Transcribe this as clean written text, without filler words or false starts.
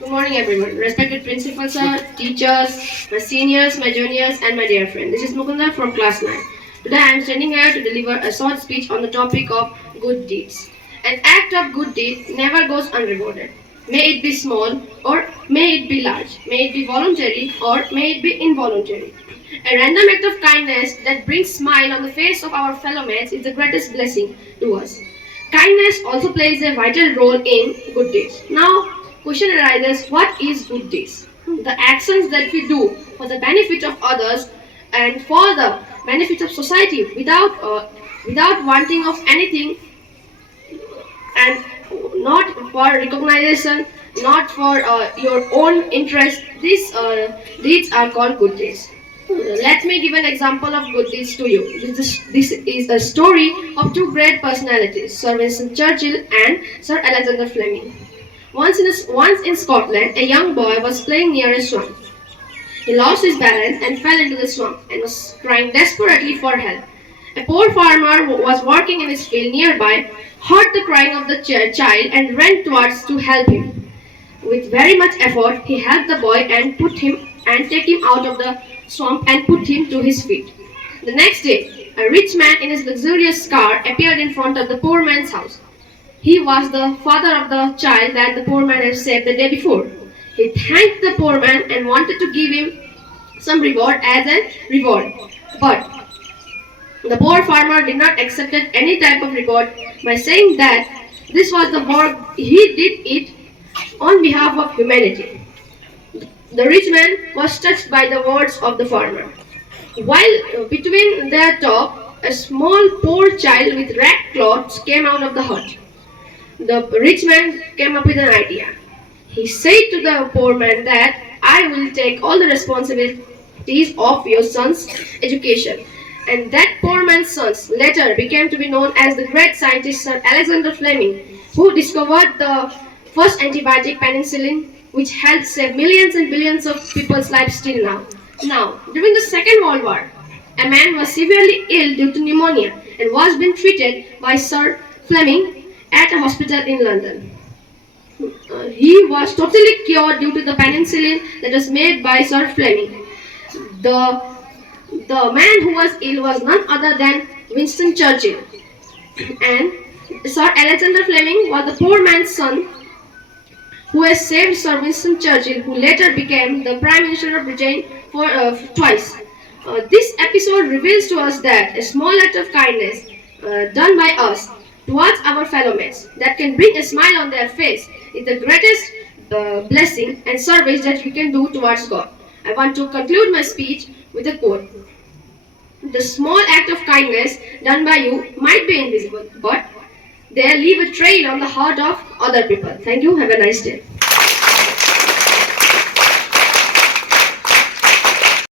Good morning, everyone. Respected principals, sir, teachers, my seniors, my juniors, and my dear friend. This is Mukunda from class 9. Today I am standing here to deliver a short speech on the topic of good deeds. An act of good deed never goes unrewarded. May it be small or may it be large. May it be voluntary or may it be involuntary. A random act of kindness that brings smile on the face of our fellow mates is the greatest blessing to us. Kindness also plays a vital role in good deeds. Now, question arises: what is good deeds? The actions that we do for the benefit of others and for the benefit of society without wanting of anything and not for recognition, not for your own interest. These deeds are called good deeds. Let me give an example of good deeds to you. This is a story of two great personalities, Sir Winston Churchill and Sir Alexander Fleming. Once in Scotland, a young boy was playing near a swamp. He lost his balance and fell into the swamp and was crying desperately for help. A poor farmer who was working in his field nearby heard the crying of the child and ran towards to help him. With very much effort, he helped the boy and take him out of the swamp and put him to his feet. The next day, a rich man in his luxurious car appeared in front of the poor man's house. He was the father of the child that the poor man had saved the day before. He thanked the poor man and wanted to give him some reward as a reward. But the poor farmer did not accept any type of reward by saying that this was the work he did it on behalf of humanity. The rich man was touched by the words of the farmer. While between their talk, a small poor child with ragged clothes came out of the hut. The rich man came up with an idea. He said to the poor man that I will take all the responsibilities of your son's education. And that poor man's sons later became to be known as the great scientist Sir Alexander Fleming, who discovered the first antibiotic penicillin, which helped save millions and billions of people's lives till now. Now, during the Second World War, a man was severely ill due to pneumonia and was being treated by Sir Fleming at a hospital in London. He was totally cured due to the penicillin that was made by Sir Fleming. The, the man who was ill was none other than Winston Churchill. And Sir Alexander Fleming was the poor man's son who has saved Sir Winston Churchill, who later became the Prime Minister of Britain for twice. This episode reveals to us that a small act of kindness done by us towards our fellow mates that can bring a smile on their face is the greatest blessing and service that we can do towards God. I want to conclude my speech with a quote. The small act of kindness done by you might be invisible, but they leave a trail on the heart of other people. Thank you. Have a nice day.